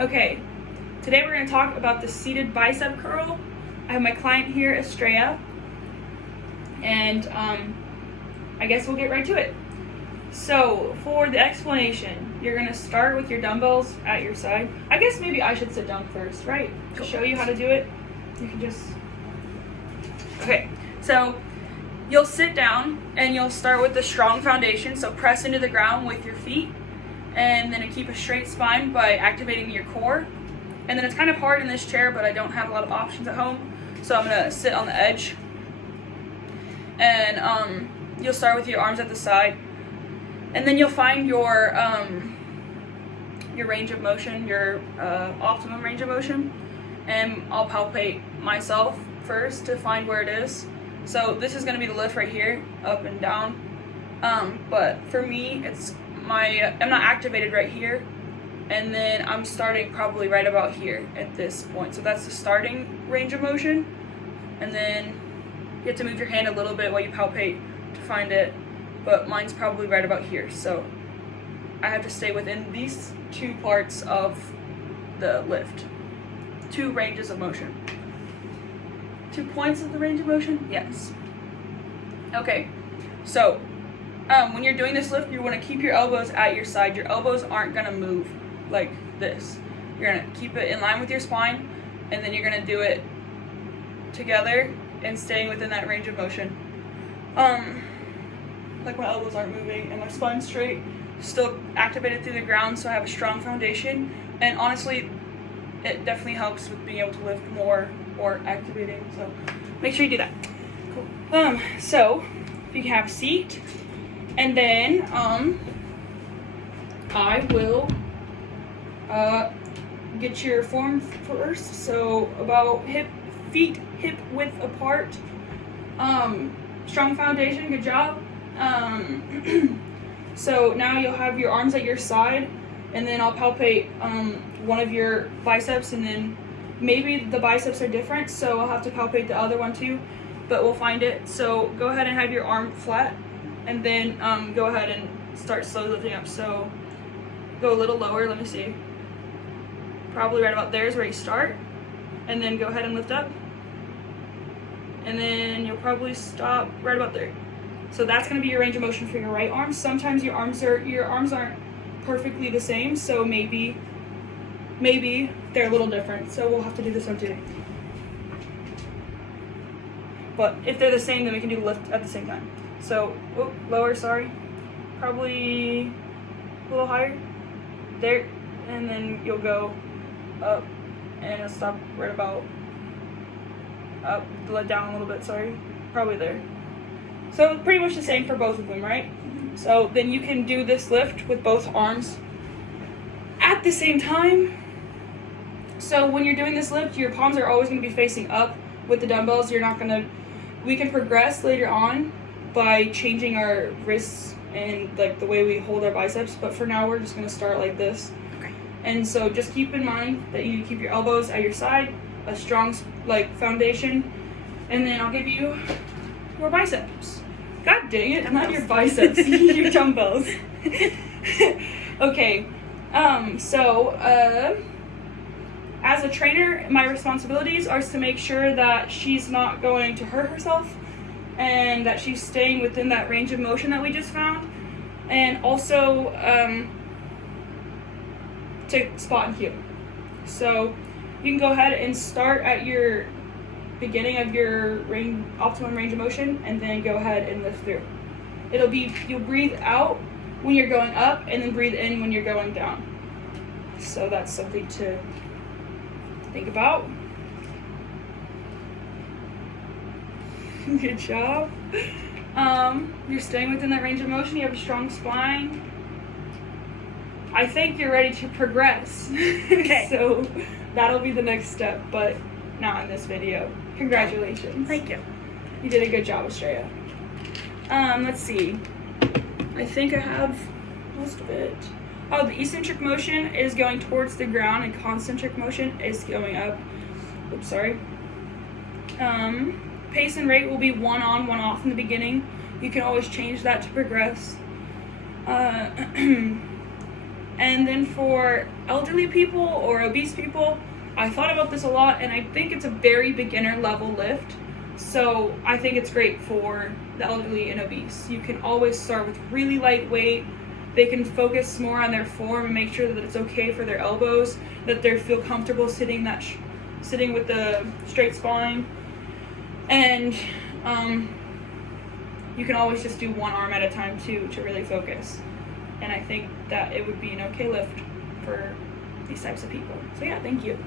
Okay, today we're going to talk about the seated bicep curl. I have my client here, Estrella, and I guess we'll get right to it. So, for the explanation, you're going to start with your dumbbells at your side. I guess maybe I should sit down first, right? To show you how to do it. You can just... Okay, so you'll sit down and you'll start with the strong foundation, so press into the ground with your feet, and then keep a straight spine by activating your core. And then it's kind of hard in this chair, but I don't have a lot of options at home, so I'm going to sit on the edge. And you'll start with your arms at the side, and then you'll find your range of motion, your optimum range of motion, and I'll palpate myself first to find where it is. So this is going to be the lift right here, up and down, but for me, I'm not activated right here, and then I'm starting probably right about here at this point. So that's the starting range of motion, and then you have to move your hand a little bit while you palpate to find it, but mine's probably right about here. So I have to stay within these two parts of the lift. 2 ranges of motion. 2 points of the range of motion? Yes. Okay, so when you're doing this lift, you want to keep your elbows at your side. Your elbows aren't going to move like this. You're going to keep it in line with your spine, and then you're going to do it together and staying within that range of motion. Like my elbows aren't moving and my spine's straight, still activated through the ground, so I have a strong foundation. And honestly, it definitely helps with being able to lift more or activating, so make sure you do that. Cool. So if you can have a seat, and then I will get your form first. So about feet hip width apart. Strong foundation, good job. So now you'll have your arms at your side, and then I'll palpate one of your biceps, and then maybe the biceps are different, so I'll have to palpate the other one too, but we'll find it. So go ahead and have your arm flat, and then go ahead and start slowly lifting up. So go a little lower, let me see. Probably right about there is where you start, and then go ahead and lift up, and then you'll probably stop right about there. So that's going to be your range of motion for your right arm. Sometimes your arms aren't perfectly the same, so maybe they're a little different. So we'll have to do this one too. But if they're the same, then we can do the lift at the same time. So lower, sorry, probably a little higher there, and then you'll go up and it'll stop right about up, let down a little bit, sorry, probably there. So pretty much the same for both of them, right? So then you can do this lift with both arms at the same time. So when you're doing this lift, your palms are always going to be facing up with the dumbbells. We can progress later on by changing our wrists and like the way we hold our biceps, but for now we're just going to start like this. Okay. And so just keep in mind that you keep your elbows at your side, a strong foundation, and then I'll give you your biceps. God dang it, not your biceps, your dumbbells. Okay, as a trainer, my responsibilities are to make sure that she's not going to hurt herself and that she's staying within that range of motion that we just found, and also to spot and cue. So you can go ahead and start at your beginning of your optimum range of motion, and then go ahead and lift through. You'll breathe out when you're going up, and then breathe in when you're going down. So that's something to think about. Good job. You're staying within that range of motion. You have a strong spine. I think you're ready to progress. Okay. So that'll be the next step, but not in this video. Congratulations. Thank you. You did a good job, Estrella. Let's see. I think I have most of it. Oh, the eccentric motion is going towards the ground, and concentric motion is going up. Oops, sorry. Pace and rate will be 1 on, 1 off in the beginning. You can always change that to progress. And then for elderly people or obese people, I thought about this a lot, and I think it's a very beginner level lift. So I think it's great for the elderly and obese. You can always start with really light weight. They can focus more on their form and make sure that it's okay for their elbows, that they feel comfortable sitting with the straight spine. And you can always just do one arm at a time too to really focus. And I think that it would be an okay lift for these types of people. So yeah, thank you.